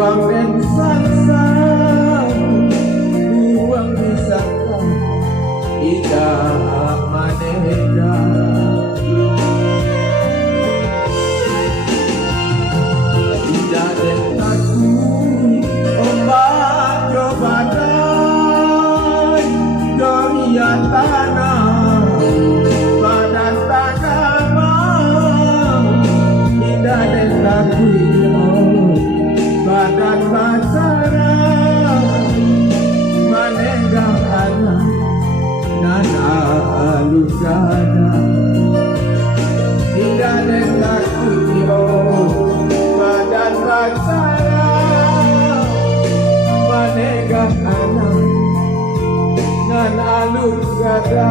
uang dan saksa, uang disangka tidak manega. Tidak dan takut ombak coba badai, doria tanah badan tagama. Tidak dan takut badan pasaran manegang anak nana alugana. Tidak ada takut badan pasaran manegang anak nana alugana.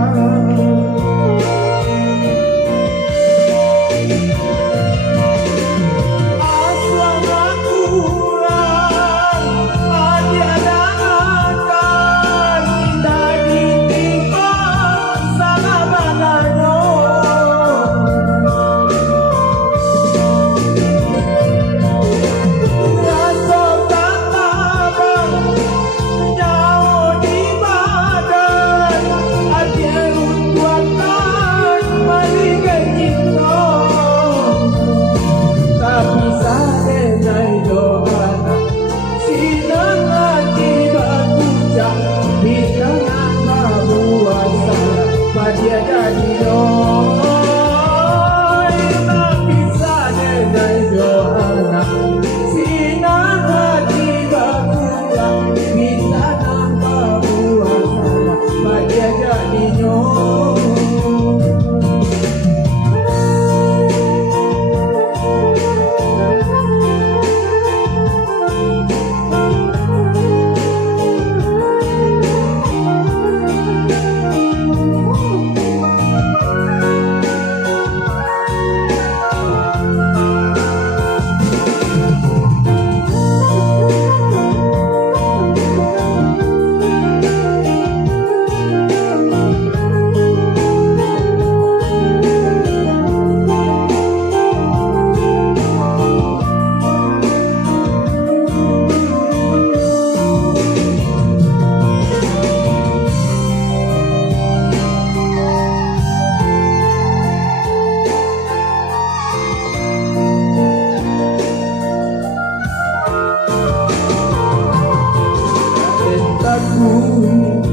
Pitanah babuah Sarak, dia jadi doi, tapi sadar doa sinar hati babuah. Pitanah babuah Sarak, dia jadi doi.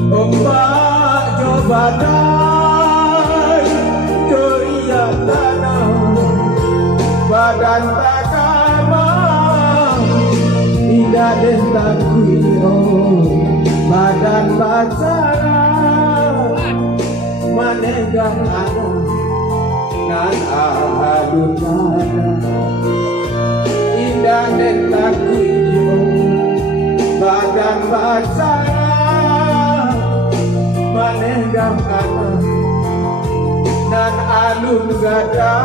Ombak coba badai, doria tanah badan tagama. Tidak ada takut badan pacaran manegang anak nan alugana. Tidak ada takut badan pacaran manegang anak dan alun gada.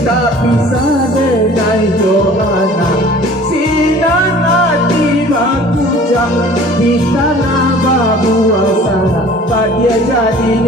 Tapi sadar doa sinar hati babuah. Pitanah babuah Sarak, dia jadi